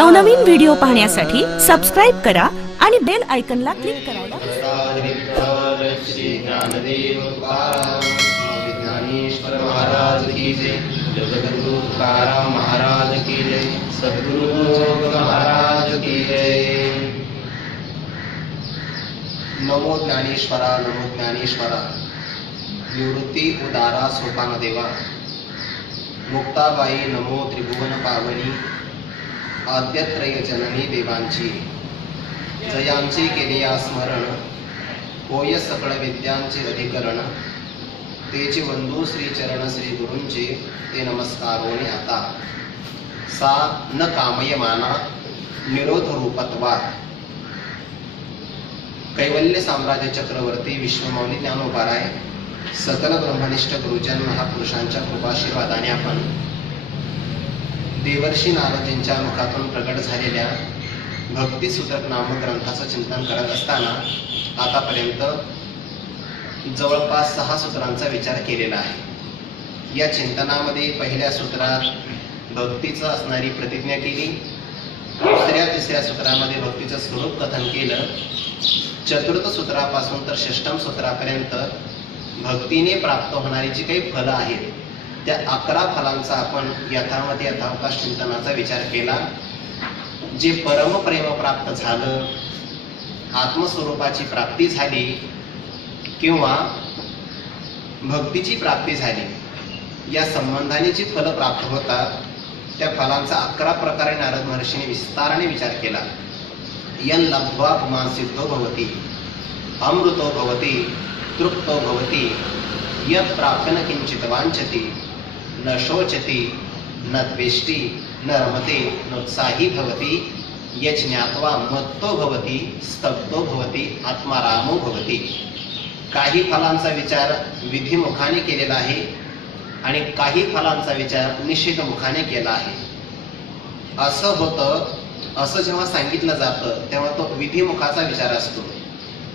नवनवीन व्हिडिओ पाहण्यासाठी सबस्क्राइब करा आणि बेल आयकॉनला क्लिक करायला श्री ज्ञानदेव ज्ञानेश्वर महाराज की जय, जगद्गुरु तुकाराम महाराज की जय, सद्गुरु महाराज की जय। नमो ज्ञानेश्वरा, नमो ज्ञानेश्वरा। निवृत्ती उदारा सोपान देवा, मुक्ताबाई नमो त्रिभुवन पावनी, आद्यत्रय जननी देवांची जयांची केली स्मरण, होय सकळ विद्यांचे अधिकरण, तेचे वंदू श्री चरण श्री गुरूंचे, ते नमस्कारोने आता सा न कामयमाना निरोध रूपत्वा। कैवल्य साम्राज्य चक्रवर्ती विश्वमौली ज्ञानोबाराय सकल ब्रह्मनिष्ठ गुरुजन महापुरुषांच्या कृपाशीर्वादाने आपण देवर्षी नारदजींच्या मुखातून प्रकट झालेल्या भक्तिसूत्रक नामक ग्रंथाचं चिंतन करत असताना आतापर्यंत जवळपास 6 सूत्रांचा विचार केलेला आहे। या चिंतनामध्ये पहिल्या सूत्रात भक्तीचं असणारी प्रतिज्ञा केली, दुसऱ्या तिसऱ्या सूत्रामध्ये भक्तीचं स्वरूप कथन केलं, चतुर्थ सूत्रापासून तर षष्टम सूत्रापर्यंत भक्तीने प्राप्त होणारी जी काही फलं आहेत त्या 11 फलांचा आपण यथामती यथावकाश चिंतनाचा विचार केला। जे परमप्रेम प्राप्त झालं, आत्मस्वरूपाची प्राप्ती झाली किंवा भक्तीची प्राप्ती झाली, या संबंधाने जी फलं प्राप्त होतात त्या फलांचा 11 प्रकारे नारद महर्षीने विस्ताराने विचार केला। यन लब्ध्वा पुमान् सिद्धो भवति, अमृतो भवति, तृप्तो भवति, यत् प्राप्य न किंचित वांछति, न शोचति, न द्वेष्टि, न रमते, नोत्साही भवति, यच् ज्ञात्वा मत्तो भवति, स्तब्धो भवति, आत्मारामो भवति। काही फलांचा विचार विधिमुखाने केलेला आहे आणि काही फलांचा विचार निषेध मुखाने केला आहे। असं होतं, असं जेव्हा सांगितलं जातं तेव्हा तो विधिमुखाचा विचार असतो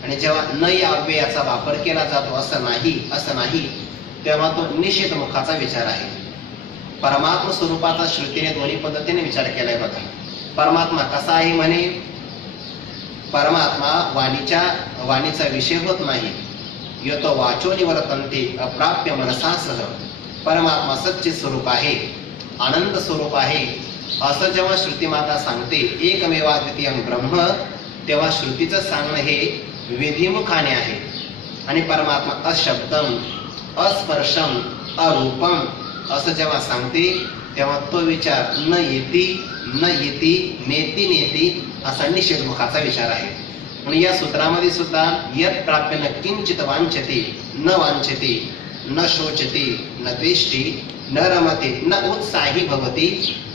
आणि जेव्हा न यावे याचा वापर केला जातो असं नाही तेव्हा तो निषेध मुखाचा विचार आहे। परमात्मा स्वरूपाचा श्रुतीने दोन्ही पद्धतीने विचार केलाय बघा। परमात्मा कसा आहे म्हणे, परमात्मा वाणीचा विषय होत नाही, यतो वाचो निवर्तन्ते अप्राप्य मनसासह। परमात्मा सच्चे स्वरूप आहे, आनंद स्वरूप आहे असं जेव्हा श्रुती माता सांगते एकमेवाद्वितीयं ब्रह्म, तेव्हा श्रुतीचं सांगणं हे विधिमुखाने आहे। आणि परमात्मा अशब्दम, अस्पर्शम, अरूपम असं जेव्हा सांगते तेव्हा तो विचार न येती, नेती असा निषेधमुखाचा विचार आहे। म्हणून या सूत्रामध्ये सुद्धा यत् प्राप्य न किंचित वांछति, न वांछति, न शोचति, न द्वेष्टि, न रमते, न उत्साही भवति,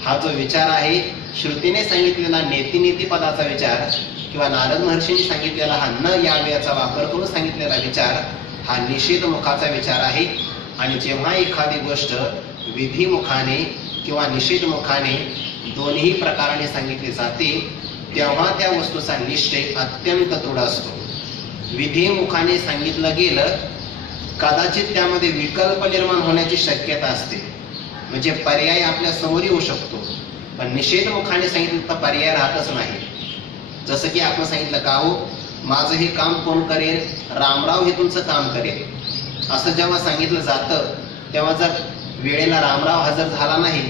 हा जो विचार आहे श्रुतीने सांगितलेला नेती पदाचा विचार किंवा नारद महर्षींनी सांगितलेला हा न याव्याचा वापर करून सांगितलेला विचार हा निषेध मुखाचा विचार आहे। आणि जेव्हा एखादी गोष्ट विधिमुखाने किंवा निषेध मुखाने दोन्ही प्रकाराने सांगितली जाते तेव्हा त्या वस्तूचा निश्चय अत्यंत दृढ असतो। विधिमुखाने सांगितलं गेलं कदाचित त्यामध्ये विकल्प निर्माण होण्याची शक्यता असते, म्हणजे पर्याय आपल्या समोर येऊ शकतो, पण निषेध मुखाने सांगितलं तर पर्याय राहतच नाही। जसं की आपण सांगितलं का हो माझं हे काम कोण करेल, रामराव हे तुमचं काम करेल असं जेव्हा सांगितलं जातं तेव्हा जर वेळेला रामराव हजर झाला नाही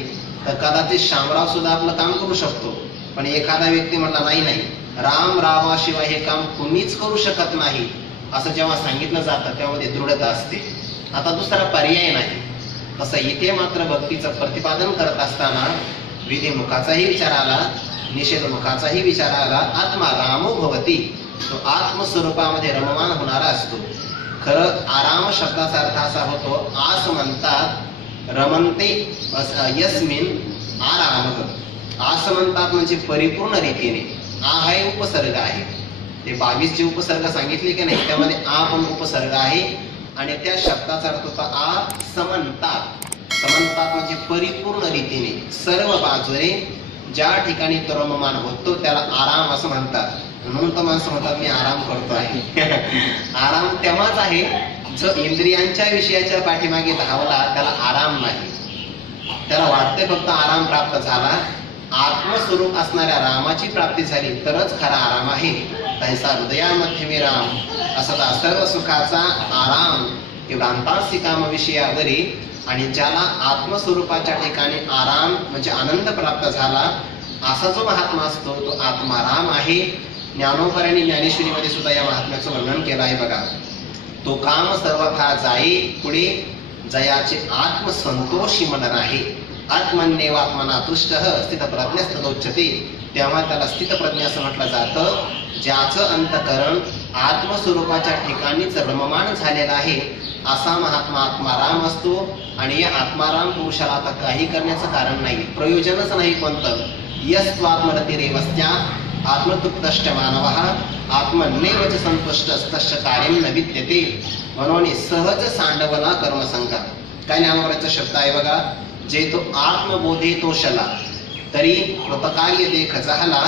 तर कदाचित शामराव सुद्धा आपलं काम करू शकतो, पण एखादा व्यक्ती म्हणला नाही रामरावाशिवाय हे काम कुणीच करू शकत नाही असं जेव्हा सांगितलं जातं त्यामध्ये दृढता असते, आता दुसरा पर्याय नाही। तसं इथे मात्र भक्तीचं प्रतिपादन करत असताना विधिमुखाचाही विचार आला, निषेध मुखाचाही विचार आला। आत्मा रामो भवति, तो आत्मस्वरूपामध्ये रममान होणारा असतो। खरं आराम शब्दाचा अर्थ असा होतो, आस म्हणतात रमनते यस्मिन आराम, आस म्हणतात म्हणजे परिपूर्ण रीतीने, आ हा उपसर्ग आहे, ते 22 जे उपसर्ग सांगितले की नाही त्यामध्ये आ पण उपसर्ग आहे आणि त्या शब्दाचा अर्थ होता आ समंतात, समंतात म्हणजे परिपूर्ण रीतीने सर्व बाजूने ज्या ठिकाणी तो रममान होतो त्याला आराम असं म्हणतात। म्हणून तर माणसं म्हणतात मी आराम करतो आहे आराम तेव्हाच आहे जो इंद्रियांच्या विषयाच्या पाठीमागे धावला त्याला आराम नाही, त्याला वाटते फक्त आराम प्राप्त झाला, आत्मस्वरूप असणाऱ्या रामाची प्राप्ती झाली तरच खरा आराम आहे. तैसा हृदयामध्ये मी राम असा सर्व सुखाचा आराम की भ्रांतासी काम विषयावरी. आणि ज्याला आत्मस्वरूपाच्या ठिकाणी आराम म्हणजे आनंद प्राप्त झाला असा जो महात्मा असतो तो आत्माराम आहे. ज्ञानोबरांनी ज्ञानेश्वरीमध्ये सुद्धा या महात्म्याचं वर्णन केलं आहे बघा. तो काम सर्वथा जाई पुढे जयाचे आत्मसंतोषी मन आहे. आत्मन्येवात्मना तुष्ट स्थितप्रज्ञस्तदोच्यते. तेव्हा त्याला स्थितप्रज्ञ असं म्हटलं जातं. ज्याचं अंतकरण आत्मस्वरूपाच्या ठिकाणीच रममाण झालेलं आहे असा महात्मा आत्माराम असतो. आणि या आत्माराम पुरुषाला आता काही करण्याचं कारण नाही, प्रयोजनच नाही कोणतं. यस्त्वात्मरतिरेवस्त्या आत्मतृप्तश्च मानवः आत्मन्येव च संतुष्टस्तश्च कार्यं न विद्यते. म्हणून सहज सांडवला कर्मसंगा. काय ज्ञानोबराचा शब्द आहे बघा. जे तो आत्मबोधे तो शला तरी कृतकार्य देख झाला.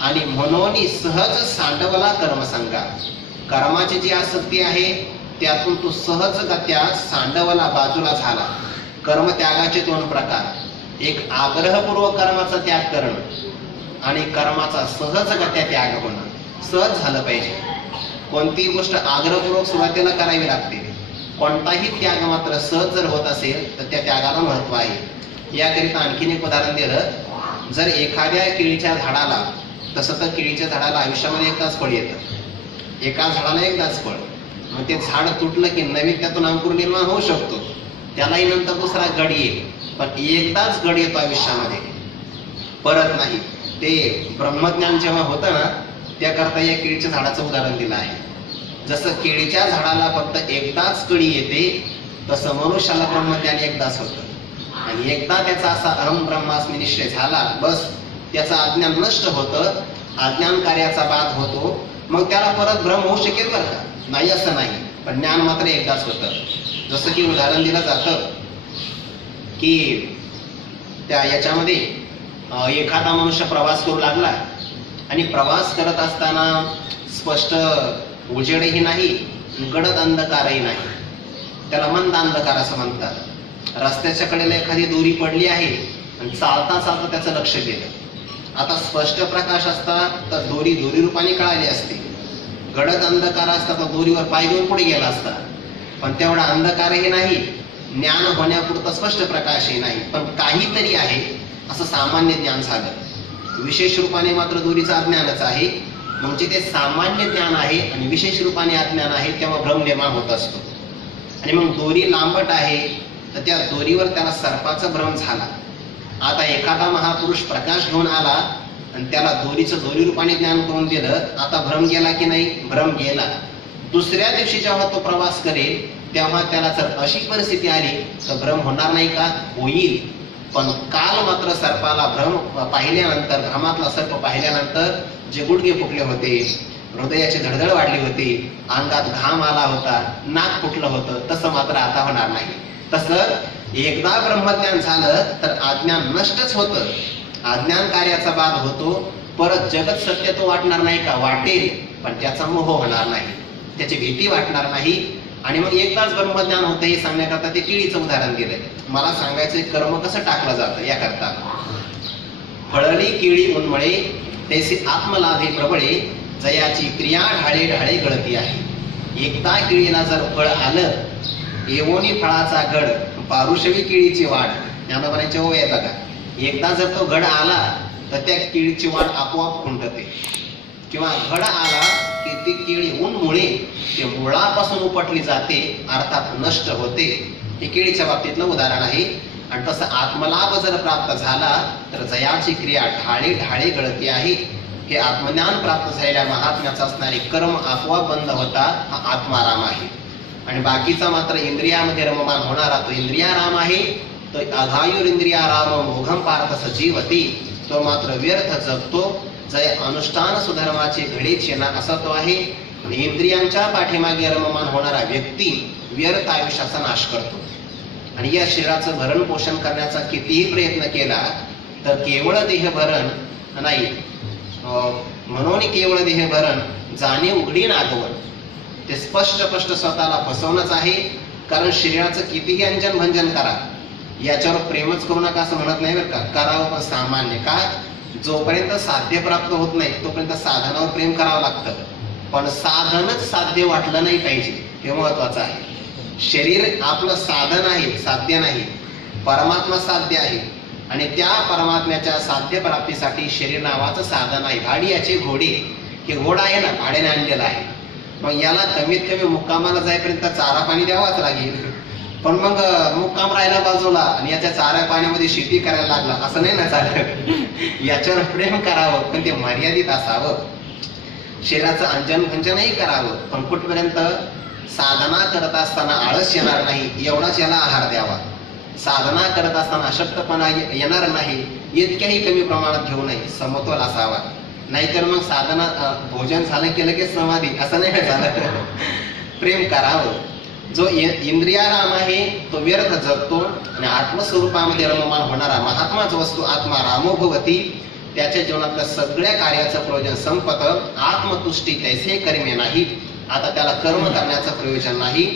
आणि म्हणून सहज सांडवला कर्मसंगा. कर्माची जी आसक्ती आहे त्यातून तो सहजगत्या सांडवला बाजूला झाला. कर्मत्यागाचे दोन प्रकार. एक आग्रहपूर्वक कर्माचा त्याग करणं आणि कर्माचा सहजगत्या त्याग होणं. सहज झालं पाहिजे. कोणतीही गोष्ट आग्रहपूर्वक सुरुवातीला करावी लागते. कोणताही त्याग मात्र सहज जर होत असेल तर त्या त्यागाला महत्व आहे. याकरिता आणखीन एक उदाहरण दिलं. जर एखाद्या केळीच्या झाडाला, तसं तर केळीच्या झाडाला आयुष्यामध्ये एकदाच फळ येतं, एका झाडाला एकदाच फळ. मग ते झाड तुटलं की नवीन त्यातून अंकुर निर्माण होऊ शकतो, त्यालाही नंतर दुसरा गड येईल. पण एकदाच गड येतो आयुष्यामध्ये, परत नाही. ते ब्रह्मज्ञान जेव्हा होतं ना त्याकरता या केळीच्या झाडाचं उदाहरण दिलं आहे. जसं केळीच्या झाडाला फक्त एकदाच कळी येते तसं मनुष्याला ब्रह्मज्ञान एकदाच होतं. आणि एकदा त्याचा असा अहम ब्रह्मास्मी निश्चय झाला बस त्याचं अज्ञान नष्ट होतं, अज्ञान कार्याचा बाध होतो. मग त्याला परत भ्रम होऊ शकेल बरं का, नाही असं नाही, पण ज्ञान मात्र एकदाच होतं. जसं की उदाहरण दिलं जातं की त्या याच्यामध्ये एखादा मनुष्य प्रवास करू लागला आणि प्रवास करत असताना स्पष्ट उजेडही नाही, गडद अंधकारही नाही, त्याला मंद अंधकार असं म्हणतात. रस्त्याच्या कडेला एखादी दोरी पडली आहे आणि चालता चालता त्याचं लक्ष गेलं. आता स्पष्ट प्रकाश असता तर दोरी रूपाने कळाली असते, गडद अंधकार असता तर दोरीवर पाय घेऊन पुढे गेला असता. पण तेवढा अंधकारही नाही, ज्ञान होण्यापुरता स्पष्ट प्रकाशही नाही, पण काहीतरी आहे असं सामान्य ज्ञान झालं. विशेष रूपाने मात्र दोरीचं अज्ञानच आहे. म्हणजे ते सामान्य ज्ञान आहे आणि विशेष रूपाने अज्ञान आहे, तेव्हा भ्रम निर्माण होत असतो. आणि मग दोरी लांबट आहे तर त्या दोरीवर त्याला सर्पाचा भ्रम झाला. आता एखादा महापुरुष प्रकाश घेऊन आला आणि त्याला दोरीचं दोरी रूपाने ज्ञान करून दिलं. आता भ्रम गेला की नाही? भ्रम गेला. दुसऱ्या दिवशी जेव्हा तो प्रवास करेल तेव्हा त्याला जर अशी परिस्थिती आली तर भ्रम होणार नाही का? होईल. पण काल मात्र सर्पाला भ्रम पाहिल्यानंतर, भ्रमातला सर्प पाहिल्यानंतर जे गुडघे फुटले होते, हृदयाची धडधड वाढली होती, अंगात घाम आला होता, नाक फुटलं होतं, तसं मात्र आता होणार नाही. तसं एकदा ब्रह्मज्ञान झालं तर अज्ञान नष्टच होतं, अज्ञान कार्याचा बाध होतो. परत जगत सत्य तो वाटणार नाही का? वाटेल, पण त्याचा मोह होणार नाही, त्याची भीती वाटणार नाही. आणि मग एकदाच ब्रह्मज्ञान होतं हे सांगण्याकरता ते केळीचं उदाहरण दिलंय. मला सांगायचं कर्म कसं टाकलं जातं याकरता. फळली केळी उन्मळे तैसी आत्मलाभे प्रबळे जयाची क्रिया ढाळे ढाळे गळती आहे. एकदा केळीला जर फळ आलं, येवोनी फळाचा घड पारुशवी केळीची वाढ, ज्ञानोबरांच्या ओव्या आहे बघा. एकदा जर तो घड आला तर त्या केळीची वाढ आपोआप खुंटते, किंवा घड आला की ती केळी उन्मुळे ते मुळापासून उपटली जाते, अर्थात नष्ट होते. हे केळीच्या बाबतीतलं उदाहरण आहे. आणि तसं आत्मलाभ जर प्राप्त झाला तर जयाची क्रिया ढाळे ढाळे गळती आहे. हे आत्मज्ञान प्राप्त झालेल्या महात्म्याचं असणारे कर्म आपोआप बंद होता, हा आत्माराम आहे. आणि बाकीचा मात्र इंद्रियामध्ये रममान होणारा तो इंद्रियाराम आहे. तो अघायुर इंद्रियाराम मोघम पार्थ सजीवती, तो मात्र व्यर्थ जगतो. जय अनुष्ठान सुधर्माचे घडेचे ना असा तो आहे. इंद्रियांच्या पाठीमागे रममान होणारा व्यक्ती व्यर्थ आयुष्याचा नाश करतो. आणि या शरीराचं भरण पोषण करण्याचा कितीही प्रयत्न केला तर केवळ देहभरण नाही, म्हणून केवळ देहभरण जाणे उघडी नागवण, ते स्पष्ट स्वतःला फसवणंच आहे. कारण शरीराचं कितीही अंजन भंजन करा याच्यावर प्रेमच करू नका असं म्हणत नाही बरं का, करावं पण सामान्य. का? जोपर्यंत साध्य प्राप्त होत नाही तोपर्यंत साधनावर प्रेम करावं लागतं, पण साधनच साध्य वाटलं नाही पाहिजे, हे महत्वाचं आहे. शरीर आपलं साधन आहे, साध्य नाही. परमात्मा साध्य आहे आणि त्या परमात्म्याच्या साध्य प्राप्तीसाठी शरीर नावाचं साधन आहे. भाडियाचे घोडे, हे घोडा आहे ना, भाड्याने आणलेला आहे. मग याला कमीत कमी मुक्कामाला जाईपर्यंत चारा पाणी द्यावाच लागेल. पण मग मुक्काम राहिला बाजूला आणि याच्या चारा पाण्यामध्ये शेती करायला लागला, असं नाही ना चालत. याच्यावर प्रेम करावं, पण ते मर्यादित असावं. शरीराचं अंजन भंजनही करावं, पण कुठपर्यंत? साधना करत असताना आळस येणार नाही एवढाच याला आहार द्यावा. साधना करत असताना अशक्तपणा येणार नाही इतक्याही कमी प्रमाणात घेऊ नये, समतोल असावा. नाहीतर मग साधना भोजन झालं केलं की समाधी, असं नाही झालं. प्रेम करावं. जो इंद्रियाराम आहे तो व्यर्थ जगतो आणि आत्मस्वरूपामध्ये रममान होणारा महात्माच वस्तू आत्मा रामो भवती. त्याच्या जीवनातल्या सगळ्या कार्याचं प्रयोजन संपत. आत्मतुष्टी तैसे कर्मे नाही, आता त्याला कर्म करण्याचं प्रयोजन नाही.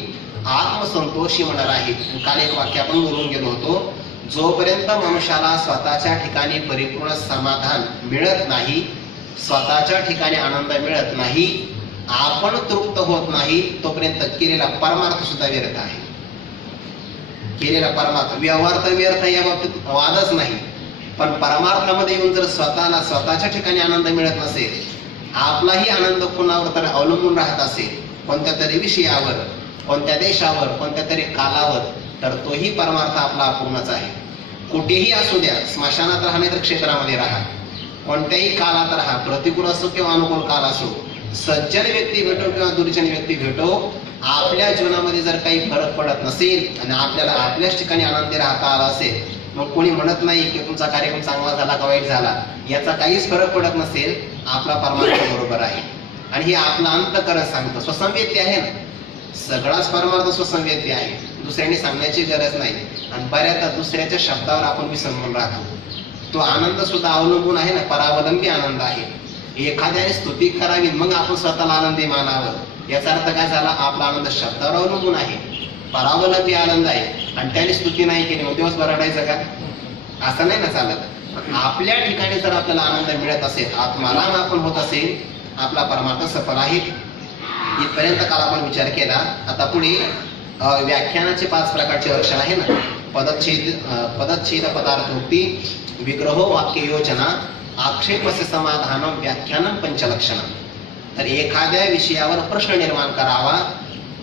आत्मसंतोषी होणार आहे. काल एक वाक्य आपण बोलून गेलो होतो, जोपर्यंत मनुष्याला स्वतःच्या ठिकाणी परिपूर्ण समाधान मिळत नाही, स्वतःच्या ठिकाणी आनंद मिळत नाही, आपण तृप्त होत नाही, तोपर्यंत केलेला परमार्थ सुद्धा व्यर्थ आहे. केलेला परमार्थ, व्यवहार तर व्यर्थ, या बाबतीत वादच नाही. पण परमार्थामध्ये येऊन जर स्वतःला स्वतःच्या ठिकाणी आनंद मिळत नसेल, आपलाही आनंद कोणावर तर अवलंबून राहत असेल, कोणत्या तरी विषयावर, कोणत्या देशावर, कोणत्या तरी कालावर, तर तोही परमार्थ आपला अपूर्णच आहे. कुठेही असू द्या, स्मशानात राहा नाही तर क्षेत्रामध्ये राहा, कोणत्याही काळात राहा, प्रतिकूल असो किंवा अनुकूल काल असो, सज्जन व्यक्ती भेटो किंवा दुर्जन व्यक्ती भेटो, आपल्या जीवनामध्ये जर काही फरक पडत नसेल आणि आपल्याला आपल्याच ठिकाणी आनंदी राहता आला असेल, मग कोणी म्हणत नाही की तुमचा कार्यक्रम चांगला झाला का वाईट झाला, याचा काहीच फरक पडत नसेल, आपला परमार्थ बरोबर आहे. आणि हे आपला अंतःकरण सांगतं. स्वसंवेद्य आहे ना, सगळाच परमार्थ स्वसंवेद्य आहे, दुसऱ्यांनी सांगण्याची गरज नाही. आणि बऱ्याचदा दुसऱ्याच्या शब्दावर आपण विसंबून राहतो. तो आनंद सुद्धा अवलंबून आहे ना, परावलंबी आनंद आहे. एखाद्याने स्तुती करावी मग आपण स्वतःला आनंदी मानावं, याचा अर्थ काय झाला? आपला आनंद शब्दावर अवलंबून आहे, परावलंबी आनंद आहे. आणि त्याने स्तुती नाही केली मग दिवस बरडायचं का? असं नाही ना चालत. आपल्या ठिकाणी जर आपल्याला आनंद मिळत असेल, आत्माराम आपण होत असेल, आपला परमार्थ सफल आहे. इथपर्यंत काल आपण विचार केला. आता पुढे व्याख्यानाचे 5 प्रकारचे लक्षण आहे ना, पदच्छेद पदार्थोक्ती, विग्रहो वाक्य योजना, आक्षेपस्य समाधानम, व्याख्यानम, पंचलक्षणम. तर एखाद्या विषयावर प्रश्न निर्माण करावा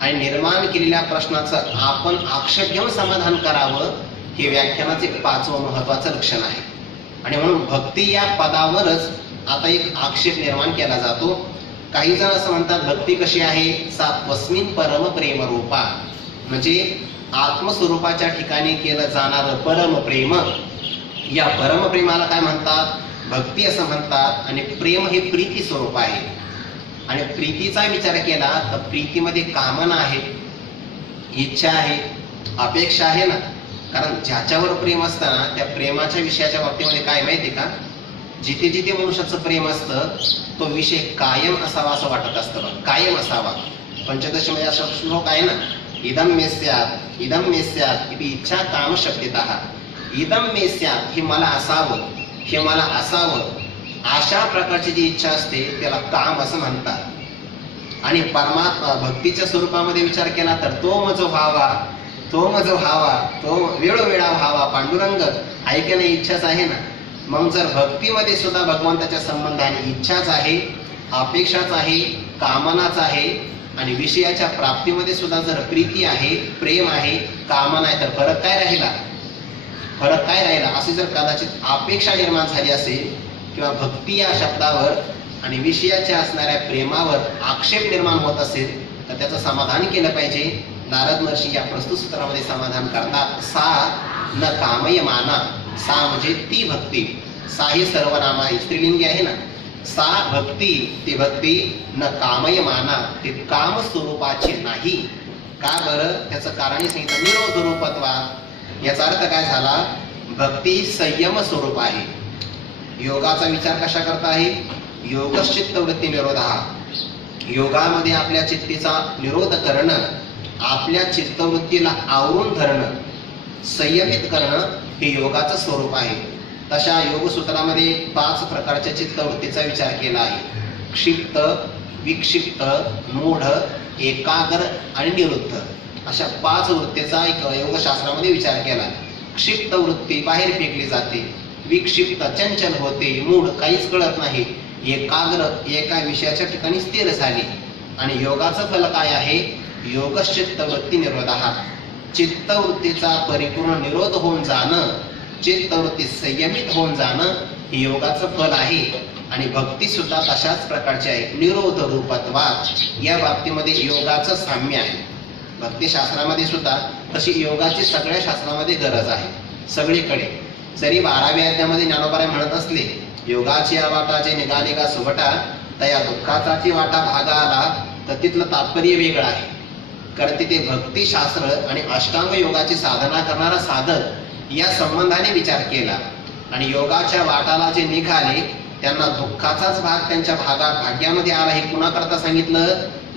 आणि निर्माण केलेल्या प्रश्नाचं आपण आक्षेप घेऊन समाधान करावं, हे व्याख्यानाचे 5वं महत्वाचं लक्षण आहे. आणि म्हणून भक्ती या पदावरच आता एक आक्षेप निर्माण केला जातो. काही जण असं म्हणतात, भक्ती कशी आहे? सात्वस्मिन परम प्रेम रूपा, म्हणजे आत्मस्वरूपाच्या ठिकाणी केलं जाणारं परम प्रेम. या परम प्रेमाला काय म्हणतात? भक्ती असं म्हणतात. आणि प्रेम हे प्रीती स्वरूप आहे. आणि प्रीतीचा विचार केला तर प्रीतीमध्ये कामना आहे, इच्छा आहे, अपेक्षा आहे ना. कारण ज्याच्यावर प्रेम असतं ना, त्या प्रेमाच्या विषयाच्या बाबतीमध्ये काय माहिती का, जिथे जिथे मनुष्याचं प्रेम असतं तो विषय कायम असावा असं वाटत असतं, कायम असावा. पंचदशीमध्ये असा श्लोक आहे ना, इदम मे स्यात्, इदम मे स्यात् इति इच्छा काम शक्यतः. इदम मे स्यात्, हे मला असावं, हे मला असावं, अशा प्रकारची जी इच्छा असते त्याला काम असं म्हणतात. आणि परमात्मा भक्तीच्या स्वरूपामध्ये विचार केला तर तो मज व्हावा, तो मज व्हावा, तो वेळोवेळा व्हावा. पांडुरंग ऐकणे इच्छाच आहे ना. मग जर भक्तीमध्ये सुद्धा भगवंताच्या संबंधाने इच्छाच आहे, अपेक्षाच आहे, कामनाच आहे, आणि विषयाच्या प्राप्तीमध्ये सुद्धा जर प्रीती आहे, प्रेम आहे, कामना आहे, तर फरक काय राहिला? फरक काय राहिला? अशी जर कदाचित अपेक्षा निर्माण झाली असेल किंवा भक्ती या शब्दावर आणि विषयाच्या असणाऱ्या प्रेमावर आक्षेप निर्माण होत असेल तर त्याचं समाधान केलं पाहिजे. नारद महर्षी या प्रस्तुत सूत्रामध्ये समाधान करतात. सा न कामयमाना, सा म्हणजे ती भक्ती. सा ही सर्वनाम आहे, स्त्रीलिंगी आहे ना. सा भक्ती, ती भक्ती न कामयमाना, ती काम स्वरूपाची नाही. का बरं? त्याचं कारणही सांगितलं, निरोध रूपत्वा. याचा अर्थ काय झाला? भक्ती संयम स्वरूप आहे. योगाचा विचार कशा करता आहे? योगश्चित्त वृत्ती निरोध. योगामध्ये आपल्या चित्तीचा निरोध करणं, आपल्या चित्तवृत्तीला आवरून धरणं, संयमित करणं हे योगाचं स्वरूप आहे. तशा योगसूत्रामध्ये 5 प्रकारच्या चित्तवृत्तीचा विचार केला आहे. क्षिप्त, विक्षिप्त, मूढ, एकाग्र आणि निरुद्ध अशा 5 वृत्तीचा एक योगशास्त्रामध्ये विचार केला. क्षिप्त वृत्ती बाहेर फेकली जाते, विक्षिप्त चंचल होते, मूढ काहीच कळत नाही, एकाग्र एका विषयाच्या ठिकाणी स्थिर झाली. आणि योगाचं फल काय आहे? योगश्चित्त वृत्ती निरोधः, चित्तवृत्तीचा परिपूर्ण निरोध होऊन जाणं, चित्तवृत्ती संयमित होऊन जाणं हे योगाचं फल आहे. आणि भक्ती सुद्धा तशाच प्रकारची आहे, निरोध रूपत्वात. या बाबतीमध्ये योगाचं साम्य आहे. भक्तिशास्त्रामध्ये सुद्धा तशी योगाची सगळ्या शास्त्रामध्ये गरज आहे. सगळीकडे जरी 12व्या अध्यायामध्ये ज्ञानोबा म्हणत असले, योगाची वाटाचे निघाले का सुभटा, तया दुःखाचाची वाटा भागा आला, तर तिथलं तात्पर्य वेगळं आहे. कारण तिथे भक्तिशास्त्र आणि अष्टांग योगाची साधना करणारा साधक या संबंधाने विचार केला. आणि योगाच्या वाटाला जे निघाले त्यांना दुःखाचाच भाग त्यांच्या भाग्यामध्ये आला. हे कुणाकरता सांगितलं?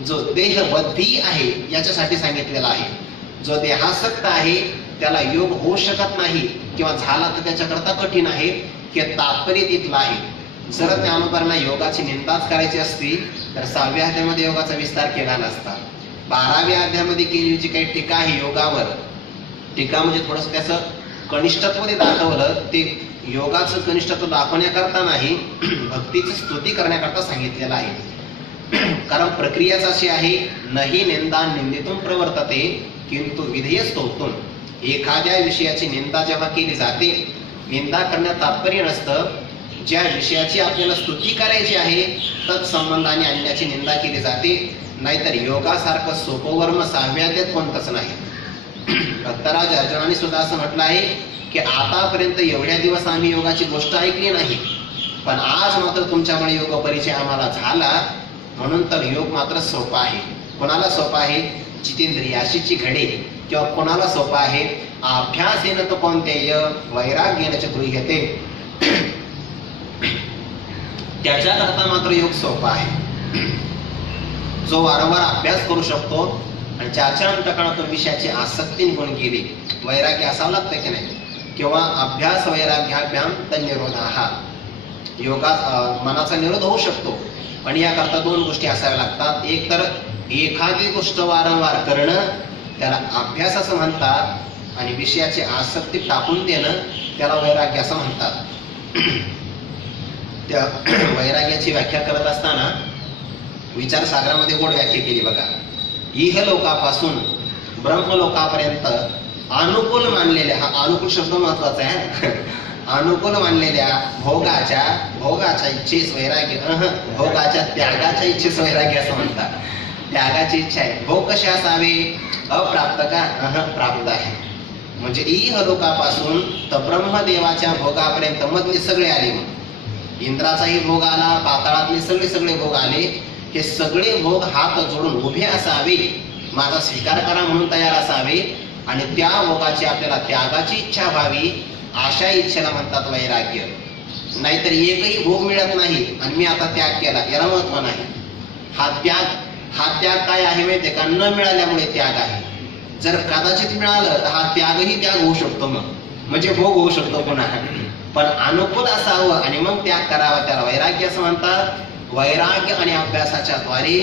जो देहबद्धी आहे याच्यासाठी सांगितलेला आहे. जो देहासक्त आहे त्याला योग होऊ शकत नाही, किंवा झाला तर त्याच्याकरता कठीण आहे, हे तात्पर्य तिथलं आहे. जर ज्ञानोबांना योगाची निंदाच करायची असती तर 6व्या अध्यायामध्ये योगाचा विस्तार केला नसता. 12व्या अध्यायामध्ये केलेली जी काही टीका आहे योगावर, टीका म्हणजे थोडस त्याचं कनिष्ठत्व दाखवलं, ते योगाचं कनिष्ठत्व दाखवण्याकरता नाही, भक्तीची स्तुती करण्याकरता सांगितलेलं आहे. कारण प्रक्रियाच अशी आहे, नाही निंदा निंदितून प्रवर्तते किंतु विधेय स्तोतून. एखाद्या विषयाची निंदा जेव्हा केली जाते, निंदा करण्यात तात्पर्य नसतं, ज्या विषयाची आपल्याला स्तुती करायची आहे तत्संबंधाने अन्याची निंदा केली जाते. नाहीतर योगासारखं सोपवर्म 6व्या अध्यायात कोणतंच नाही. भक्तराज अर्जुनाने सुद्धा असं म्हटलं आहे की आतापर्यंत एवढ्या दिवस आम्ही योगाची गोष्ट ऐकली नाही, पण आज मात्र तुमच्यामुळे योग परिचय आम्हाला झाला, म्हणून तर योग मात्र सोपा आहे. कोणाला सोपा आहे? जितेंद्रियाशीची घडे. किंवा कोणाला सोपा आहे? अभ्यास येणं तर कोणतेय वैराग्य येण्याचे गृह्यते, त्याच्याकरता मात्र योग सोपा आहे. जो वारंवार अभ्यास करू शकतो आणि ज्याच्या अंतःकरणातून विषयाची आसक्ती निघून गेली, वैराग्य असावं लागतं की नाही? किंवा अभ्यास वैराग्याभ्याम तन्निरोधा, योगात मनाचा निरोध होऊ शकतो, पण याकरता 2 गोष्टी असाव्या लागतात. एक तर एखादी गोष्ट वारंवार करणं त्याला अभ्यास असं म्हणतात, आणि विषयाची आसक्ती टाकून देणं त्याला वैराग्य असं म्हणतात. त्या वैराग्याची व्याख्या करत असताना विचारसागरामध्ये गोड व्याख्या केली बघा. इहलोकापासून ब्रह्मलोकापर्यंत अनुकूल मानलेल्या, हा अनुकूल शब्द महत्वाचा आहे, अनुकूल मानलेल्या भोगाच्या इच्छेस वैराग्य, भोगाच्या त्यागाच्या इच्छेस वैराग्य असं म्हणतात. त्यागाची इच्छा आहे. भोग कसे असावे? अप्राप्त का? प्राप्त आहे. म्हणजे इहलोकापासून तर ब्रह्मदेवाच्या भोगापर्यंत मधले सगळे आले. मग इंद्राचाही भोग आला, पाताळातले सगळे भोग आले. हे सगळे भोग हात जोडून उभे असावे, माझा स्वीकार करा म्हणून तयार असावे, आणि त्या भोगाची आपल्याला त्यागाची इच्छा व्हावी, अशा इच्छेला म्हणतात वैराग्य. नाहीतर एकही भोग मिळत नाही आणि मी आता त्याग केला, याला महत्व नाही. हा त्याग काय आहे माहितीये का? न मिळाल्यामुळे त्याग आहे. जर कदाचित मिळालं तर हा त्यागही त्याग होऊ शकतो, मग म्हणजे भोग होऊ शकतो पुन्हा. पण अनुकूल असावं आणि मग त्याग करावा, त्याला वैराग्य असं म्हणतात. वैराग्य आणि अभ्यासाच्या द्वारे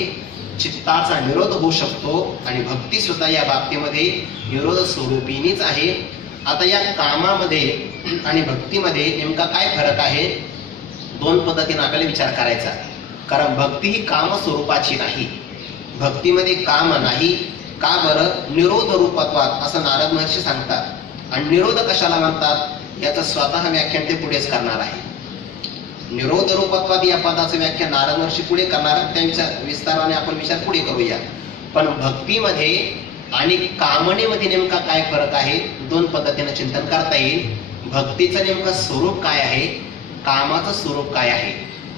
चित्ताचा निरोध होऊ शकतो, आणि भक्ती सुद्धा या बाबतीमध्ये निरोध स्वरूपीनीच आहे. आता या कामामध्ये आणि भक्तीमध्ये नेमका काय फरक आहे? 2 पद्धतीने आपल्याला विचार करायचा. कारण भक्ती ही काम स्वरूपाची नाही, भक्तीमध्ये काम नाही. का बरं? निरोध रूपत्वात असं नारद महर्षी सांगतात. आणि निरोध कशाला म्हणतात याचं स्वतः व्याख्यान ते पुढेच करणार आहे. निरोध रूपत्वाद या पदाचं व्याख्या नारद महर्षी पुढे करणार, त्यांच्या विस्ताराने आपण विचार पुढे करूया. पण भक्तीमध्ये आणि कामनेमध्ये नेमका काय फरक आहे? 2 पद्धतीने चिंतन करता येईल. भक्तीचं नेमकं स्वरूप काय आहे, कामाचं स्वरूप काय आहे,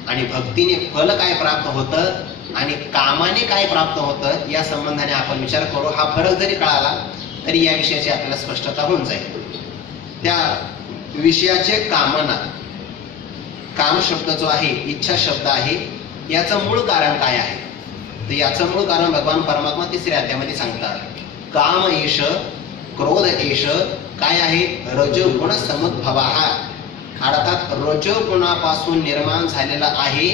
आणि भक्तीने फल काय प्राप्त होतं आणि कामाने काय प्राप्त होतं, या संबंधाने आपण विचार करू. हा फरक जरी कळाला तरी या विषयाची आपल्याला स्पष्टता होऊन जाईल. त्या विषयाचे कामना, काम शब्द जो आहे, इच्छा शब्द आहे, याचं मूळ कारण काय आहे? तर याचं मूळ कारण भगवान परमात्मा 3ऱ्या अध्यायामध्ये सांगतात. काम एष, क्रोध एष, काय आहे? रजोगुण समुद्भव, अर्थात रजोगुणापासून निर्माण झालेला आहे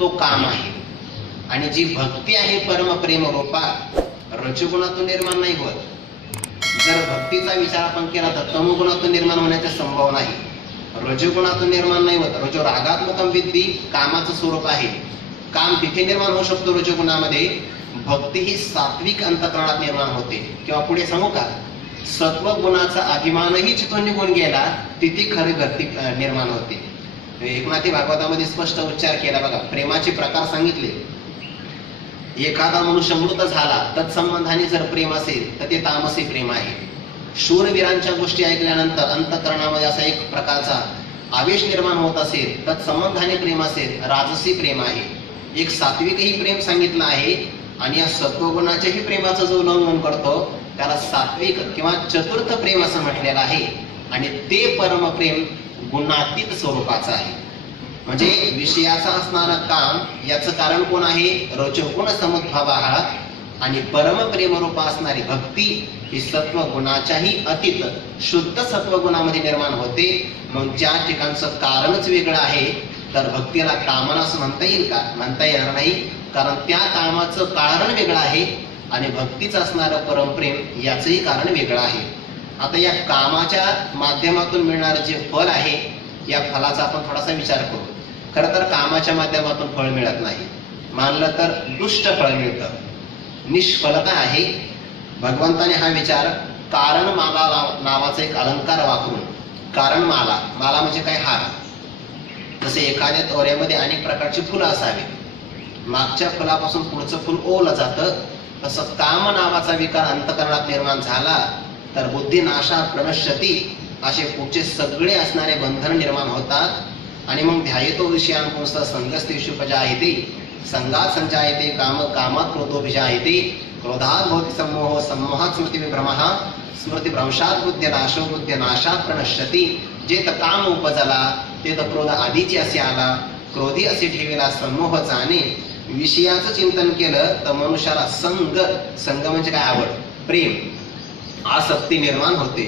तो काम आहे. आणि जी भक्ती आहे परमप्रेम रूपा, रजोगुणातून निर्माण नाही होत. जर भक्तीचा विचार आपण केला तर तमोगुणातून निर्माण होण्याचा संभव नाही, रजोगुणातून निर्माण नाही होत. रजो रागात्मकम विद्धी कामाचं स्वरूप आहे. काम तिथे निर्माण होऊ शकतो रजोगुणामध्ये. भक्ती ही सात्विक अंतःकरणात निर्माण होते. किंवा पुढे सांगू का, सत्वगुणाचा अभिमानही जिथून निघून गेला तिथे खरी भक्ती निर्माण होते. एकनाथी भागवतामध्ये स्पष्ट उच्चार केला बघा, प्रेमाचे प्रकार सांगितले. एखादा मनुष्य मृत झाला तत्संबंधाने जर प्रेम असेल तर ते तामसी प्रेम आहे. शूरवीरांच्या गोष्टी ऐकल्यानंतर अंतःकरणामध्ये असा एक प्रकारचा आवेश निर्माण होत असेल, तत्संबंधाने प्रेम असेल, राजसी प्रेम आहे. एक सात्विकही प्रेम सांगितलं आहे. आणि या सत्वगुणाच्याही प्रेमाचं जो उल्लंघन करतो त्याला सात्विक किंवा चतुर्थ प्रेम असं म्हटलेलं आहे. आणि ते परमप्रेम गुणातीत स्वरूपाचं आहे. म्हणजे विषयाचा असणारा काम याचं कारण कोण आहे? रजोगुण समुद्भव. आणि परमप्रेम रूप असणारी भक्ती ही सत्वगुणाच्याही अतीत शुद्ध सत्वगुणामध्ये निर्माण होते. मग ज्या ठिकाणचं कारणच वेगळं आहे तर भक्तीला कामना असं म्हणता येईल का? म्हणता येणार नाही, कारण त्या कामाचं कारण वेगळं आहे आणि भक्तीचं असणारं परमप्रेम याचंही कारण वेगळं आहे. आता या कामाच्या माध्यमातून मिळणारं जे फल आहे या फलाचा आपण थोडासा विचार करू. खरं तर कामाच्या माध्यमातून फळ मिळत नाही, मानलं तर दुष्ट फळ मिळतं, निष्फलता आहे. भगवंताने हा विचार कारणमाला नावाचा एक अलंकार वापरून, कारणमाला, माला म्हणजे काय? हार. जसे एखाद्या तोऱ्यामध्ये अनेक प्रकारची फुलं असावी, मागच्या फुलापासून पुढचं फुल ओवलं जातं, तसं काम नावाचा विकार अंतःकरणात निर्माण झाला तर बुद्धी नाशात प्रणश्यती असे पुढचे सगळे असणारे बंधन निर्माण होतात. आणि मग ध्यायतो विषयान पुंस संगस्तेषुपजायते, संगात संजायते काम, कामात क्रोधोभिजायते, क्रोधात भवति सम्मोह, सम्मोहात स्मृती विभ्रमः, स्मृती भ्रंशात बुद्ध्यनाशो, बुद्ध्यनाशात प्रणश्यती. जे तर काम उपजला ते तर क्रोध आधीची असे आला, क्रोधी असे ठेवेला सम्मोह जाणे. विषयाचं चिंतन केलं तर मनुष्याला संग, संग म्हणजे काय? आवड, प्रेम, आसक्ती निर्माण होते.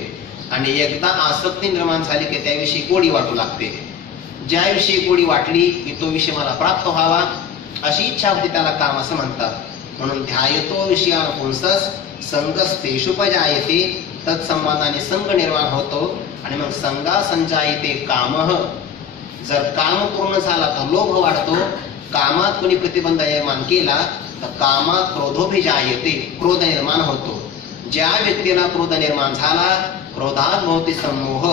आणि एकदा आसक्ती निर्माण झाली की त्याविषयी गोडी वाटू लागते. ज्याविषयी गोडी वाटली की तो विषय मला प्राप्त व्हावा अशी इच्छा होती, त्याला काम असं म्हणतात. म्हणून ध्यायतो विषयान पुंसस संगस्तेषुपजायते, तत्संबंधाने संग निर्माण होतो. आणि मग संगा संजायते कामः, जर काम पूर्ण झाला तर लोभ वाढतो. कामात कोणी प्रतिबंध निर्माण केला तर कामात क्रोधोभिजायते, क्रोध निर्माण होतो. ज्या व्यक्तीला क्रोध निर्माण झाला, क्रोधात भवति सम्मोह,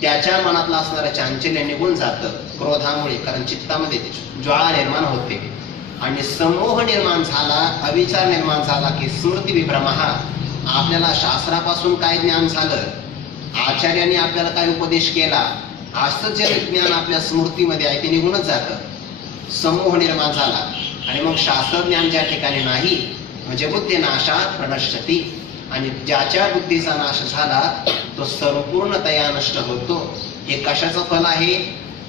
त्याच्या मनातलं असणारं चांचल्य निघून जातं क्रोधामुळे, कारण चित्तामध्ये ज्वाळा निर्माण होते. आणि समोह निर्माण झाला, अविचार निर्माण झाला की स्मृती विभ्रमः, आपल्याला शास्त्रापासून काय ज्ञान झालं, आचार्यांनी आपल्याला काय उपदेश केला, असं जे ज्ञान आपल्या स्मृतीमध्ये आहे ते निघूनच जातं. समूह निर्माण झाला. आणि मग शास्त्रज्ञान ज्या ठिकाणी नाही म्हणजे बुद्धी नाशात प्रणश्यती, आणि ज्याच्या बुद्धीचा नाश झाला तो संपूर्णतया नष्ट होतो. हे कशाचं फल आहे?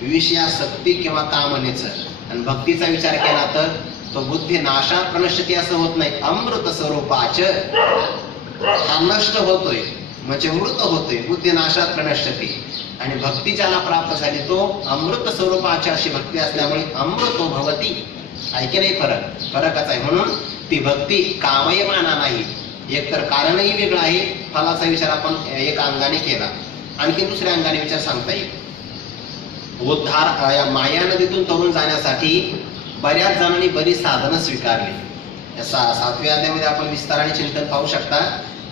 विषयासक्ती किंवा कामनेचं. आणि भक्तीचा विचार केला तर तो बुद्धी नाशात प्रणश्यती असं होत नाही, अमृत स्वरूपाच हा नष्ट होतोय म्हणजे मृत होतोय, बुद्धी नाशात प्रणश्यती. आणि भक्ती ज्याला प्राप्त झाली तो अमृत स्वरूपाची अशी भक्ती असल्यामुळे अमृतो भवती. ऐके नाही, फरकच आहे. म्हणून ती भक्ती कामयमाना नाही, एकतर कारणही वेगळं आहे. फलाचा विचार आपण एका अंगाने केला, आणखी दुसऱ्या अंगाने विचार सांगता येईल. उद्धार या माया नदीतून तरुण जाण्यासाठी बऱ्याच जणांनी बरीच साधनं स्वीकारली. 7व्या अध्यायामध्ये आपण विस्ताराने चिंतन पाहू शकता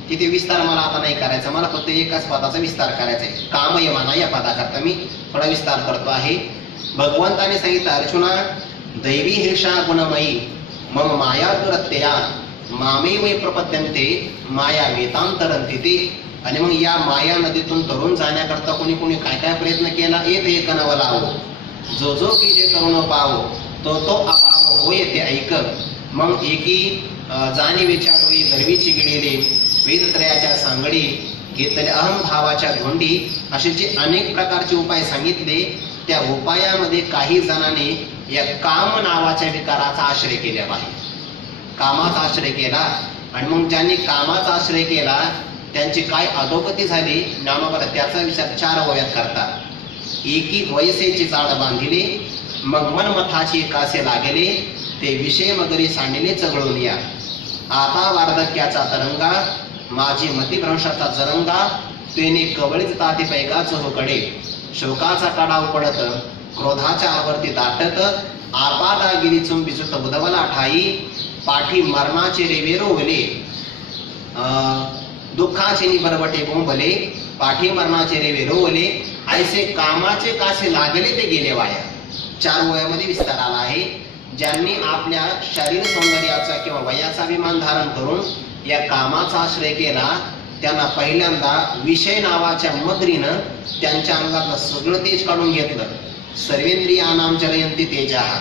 की ते विस्तार मला आता नाही करायचा, मला फक्त एकाच पदाचा विस्तार करायचा आहे. कामयमाना या पदाकरता मी थोडा विस्तार करतो आहे. भगवंताने सांगितलं, अर्जुना दैवी हिर्षा गुणमयी मम माया दुरत्यया मामेव प्रपद्यन्ते माया वेतांतरन्ति ते. आणि मग या माया नदीतून तरुण जाण्याकरता कोणी कोणी काय काय प्रयत्न केला. एक नवलावो जो जो की जे तरुण पावो तो तो अपावो हो येते ऐक. मग एकी जाणीवेच्या डोळी दरवीची गिळीले वेदत्रयाच्या सांगडी घेतले अहम भावाच्या धोंडी. असे जे अनेक प्रकारचे उपाय सांगितले त्या उपायामध्ये काही जणांनी या काम नावाच्या विकाराचा आश्रय केला आहे, कामाचा आश्रय केला. आणि मग ज्यांनी कामाचा आश्रय केला त्यांची काय अधोगती झाली ज्ञानोबाला त्याचा विचार 4 ओव्यात करतात. एकी वयसेची चाड बांधिले, मग मनमथाची कासे लागले, ते विषय मगरी सांडिले चघळून या. आता वार्धक्याचा तरंगा, माझी मतिभ्रंशाचा जरंगा, तेने कवळीत ताती पैकाच होकडे. शोकाचा कडाव पडत, क्रोधाच्या आवर्ती दाटत, आपादागिरी चुंबिचुत बुधवला ठाई, पाठी मरणाचे रेवे रोवले. दुःखाचे निबरबटे बोंबले, पाठी मरणाचे रेवे रोवले, ऐसे कामाचे कासे लागले ते गेले वाया. 4 वयामध्ये विस्तार आला आहे. ज्यांनी आपल्या शरीर सौंदर्याचा किंवा वयाचा अभिमान धारण करून या कामाचा आश्रय केला, त्यांना पहिल्यांदा विषय नावाच्या मगरीनं त्यांच्या अंगातलं सगळं तेज काढून घेतलं. सर्वेंद्रियानां जरयन्ति तेजाः,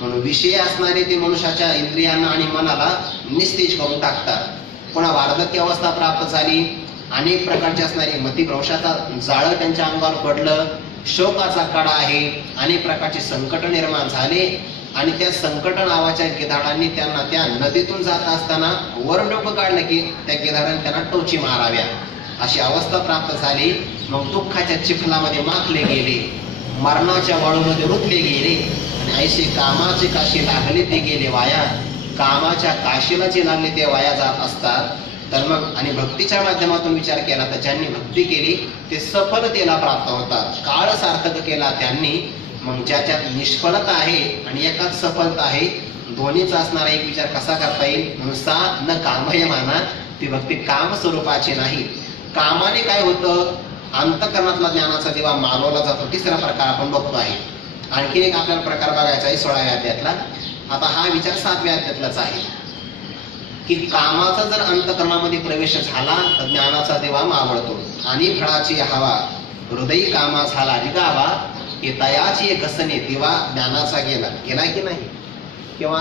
म्हणून विषय असणारे ते मनुष्याच्या इंद्रियांना आणि मनाला निस्तेज करून टाकतात. पुन्हा वार्धक्य अवस्था प्राप्त झाली, अनेक प्रकारचे असणारे मतिभ्रंशाचा जाळं त्यांच्या अंगावर पडलं, शोकाचा कडा आहे, अनेक प्रकारचे संकट निर्माण झाले आणि त्या संकट नावाच्या गिधाडांनी त्यांना त्या नदीतून जात असताना वर डोकं काढलं की त्या गिधाडांनी त्यांना टोची माराव्या अशी अवस्था प्राप्त झाली. मग दुःखाच्या चिखलामध्ये माखले गेले, मरणाच्या वाळूमध्ये रुतले गेले आणि ऐसे कामाचे काशी लागले ते गेले वाया. कामाच्या काशीला जे लागले ते वाया जात असतात. तर मग आणि भक्तीच्या माध्यमातून विचार केला तर ज्यांनी भक्ती केली ते सफलतेला प्राप्त होतात. काळ सार्थक केला त्यांनी. मग ज्याच्यात निष्फलता आहे आणि एकाच सफलता आहे, दोन्हीचा असणारा एक विचार कसा करता येईल, म्हणून सा न कामयमाना, ती भक्ती काम स्वरूपाची नाही. कामाने काय होतं, अंतःकरणातला ज्ञानाचा दिवा मालवला जातो. तिसरा प्रकार आपण बघतो आहे. आणखी एक आपल्याला प्रकार बघायचा आहे 16व्या अध्यायातला. आता हा विचार 7व्या अध्यायातलाच आहे की कामाचा जर अंतःकरणामध्ये प्रवेश झाला तर ज्ञानाचा दिवा मावळतो आणि फळाची हवा हृदयी कामा झाला रिगावा, की तयाची एक कसने दिवा ज्ञानाचा गेला गेला की नाही, किंवा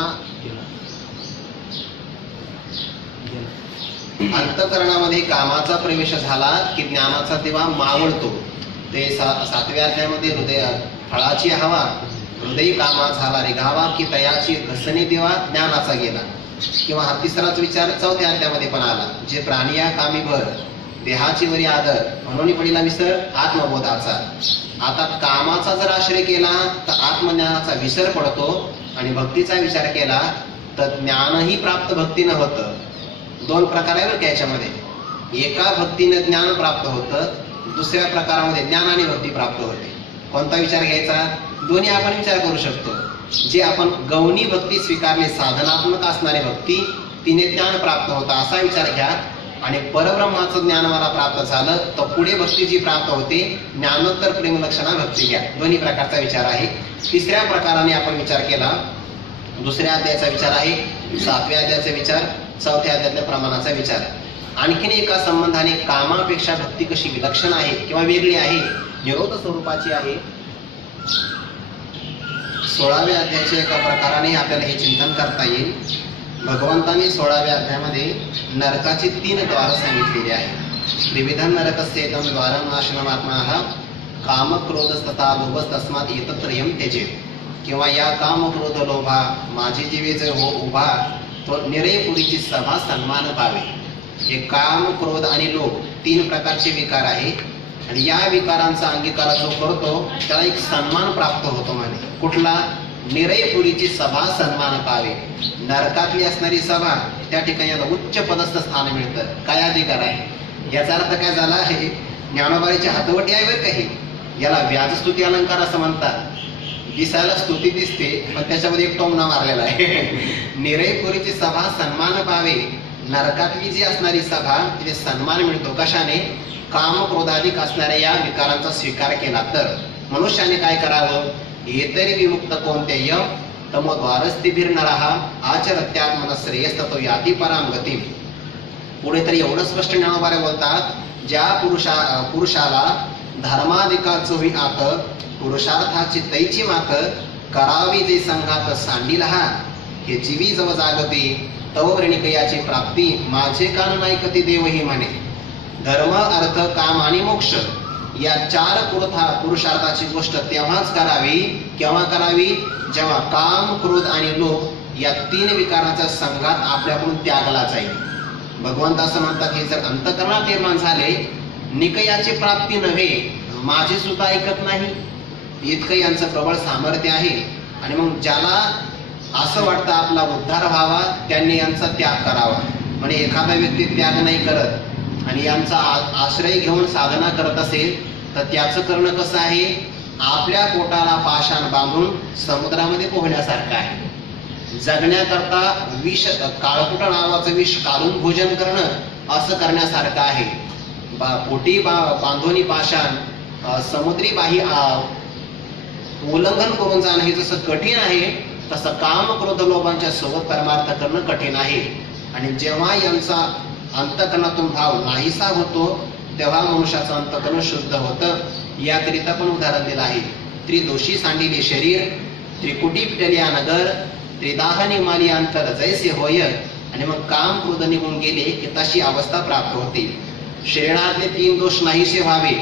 अंतःकरणामध्ये कामाचा प्रवेश झाला की ज्ञानाचा दिवा मावळतो. ते 7व्या अध्यायामध्ये हृदय फळाची हवा हृदयी कामा झाला रिगावा, की तयाची घसणी दिवा ज्ञानाचा गेला. किंवा हा तिसराच विचार 4व्या अध्यायामध्ये पण आला, जे प्राणिया कामी भर देहाची वरी आदर म्हणून पडीला विसर आत्मबोधाचा. आता कामाचा जर आश्रय केला तर आत्मज्ञानाचा विसर पडतो आणि भक्तीचा विचार केला तर ज्ञानही प्राप्त भक्तीनं होतं. 2 प्रकार आहे बरं याच्यामध्ये. एका भक्तीनं ज्ञान प्राप्त होतं, दुसऱ्या प्रकारामध्ये ज्ञान आणि भक्ती प्राप्त होते. कोणता विचार घ्यायचा, दोन्ही आपण विचार करू शकतो. जे आपण गौणी भक्ती स्वीकारली, साधनात्मक असणारी भक्ती, तिने ज्ञान प्राप्त होतं असा विचार घ्या. आणि परब्रह्माचं ज्ञान मला प्राप्त झालं तर पुढे भक्ती जी प्राप्त होते ज्ञानोत्तर प्रेमलक्षणा भक्ती घ्या. दोन्ही प्रकारचा विचार आहे. तिसऱ्या प्रकाराने आपण विचार केला, दुसऱ्या अध्यायाचा विचार आहे, 7व्या अध्यायाचा विचार, 4थ्या अध्यायातल्या प्रमाणाचा विचार. आणखीन एका संबंधाने कामापेक्षा भक्ती कशी विलक्षण आहे किंवा वेगळी आहे, निरोध स्वरूपाची आहे, 16व्या अध्यायाच्या एका प्रकाराने आपल्याला हे चिंतन करता येईल. भगवंतांनी 16व्या अध्यायामध्ये नरकाची 3 द्वार सांगितलेली आहे. त्रिविधं नरकस्येदं द्वारं नाशनमात्मनः काम क्रोध तथा लोभ तस्मात् एतत्त्रयं त्यजेत. किंवा या काम क्रोध लोभा माझी जीवे जर हो उभा तो निरयपुरीची सभा सन्मान पावे. हे काम क्रोध आणि लोभ 3 प्रकारचे विकार आहे आणि या विकारांचा अंगीकार जो करतो त्याला एक सन्मान प्राप्त होतो. म्हणे कुठला, निरयपुरीची सभा सन्मान पावे. नरकातली असणारी सभा त्या ठिकाणी याला उच्च पदस्थ स्थान मिळतं. काय अधिकार आहे, याचा अर्थ काय झाला आहे, ज्ञानोबाईची हातवटी आहे बरं काही, याला व्याजस्तुती अलंकार असं म्हणतात. दिसायला स्तुती दिसते पण त्याच्यामध्ये एक टोमणा मारलेला आहे. निरयपुरीची सभा सन्मान पावे. नरकातली जी असणारी सभा तिथे सन्मान मिळतो. कशाने, काम क्रोधाधिक असणाऱ्या या विकारांचा स्वीकार केला तर. मनुष्याने काय करावं, येतरी विमुक्त कोणतेय तमोद्वारस्थिभिर नरः आचरत्यात्मन श्रेयस्ततो याती पराम गती. पुढे तरी एवढं स्पष्ट ज्ञानोबा बोलतात, ज्या पुरुषाला धर्माधिकाचोही आत पुरुषार्थाची तैची मात करावी जे संघात सांडील हा, हे जीवी जव जागते तव ऋणिकयाची प्राप्ती माझे कान नाही कधी देवही म्हणे. धर्म अर्थ काम आणि मोक्ष या 4 पुरुषार्थाची गोष्ट तेव्हाच करावी, केव्हा करावी, जेव्हा काम क्रोध आणि लोभ या 3 विकारांचा संघात आपल्याकडून त्यागला जाईल. भगवंत असं म्हणतात की जर अंतकरणात निर्माण झाले, निकयाची प्राप्ती नव्हे, माझे सुद्धा ऐकत नाही, इतकं यांचं प्रबळ सामर्थ्य आहे. आणि मग ज्याला असं वाटतं आपला उद्धार व्हावा, त्यांनी यांचा त्याग करावा. म्हणजे एखादा व्यक्ती त्याग नाही करत आणि यांचा आश्रय घेऊन साधना करत असेल तर त्याचं करणं कसं आहे, आपल्या पोटाला पाषाण बांधून समुद्रामध्ये पोहण्यासारखं आहे. जगण्याकरता विष, काळकुट नावाचं विष काढून भोजन करणं असं करण्यासारखं आहे. पोटी बांधोनी पाषाण, समुद्री बाही उल्लंघन करून जाणं हे जसं कठीण आहे, तसं काम क्रोध लोभांच्या सोबत परमार्थ करणं कठीण आहे. आणि जेव्हा यांचा अंतकरणातून भाव नाहीसा होतो, तेव्हा मनुष्याचं अंतकरण शुद्ध होतं. याकरिता पण उदाहरण दिलं आहे. त्रिदोषी सांडिले शरीर, त्रिकुटी पिटलिया नगर, त्रिदाह निमाली अंतर जैसे होय. आणि मग काम क्रोध निघून गेले की तशी अवस्था प्राप्त होते. शरीरातले 3 दोष नाहीसे व्हावे,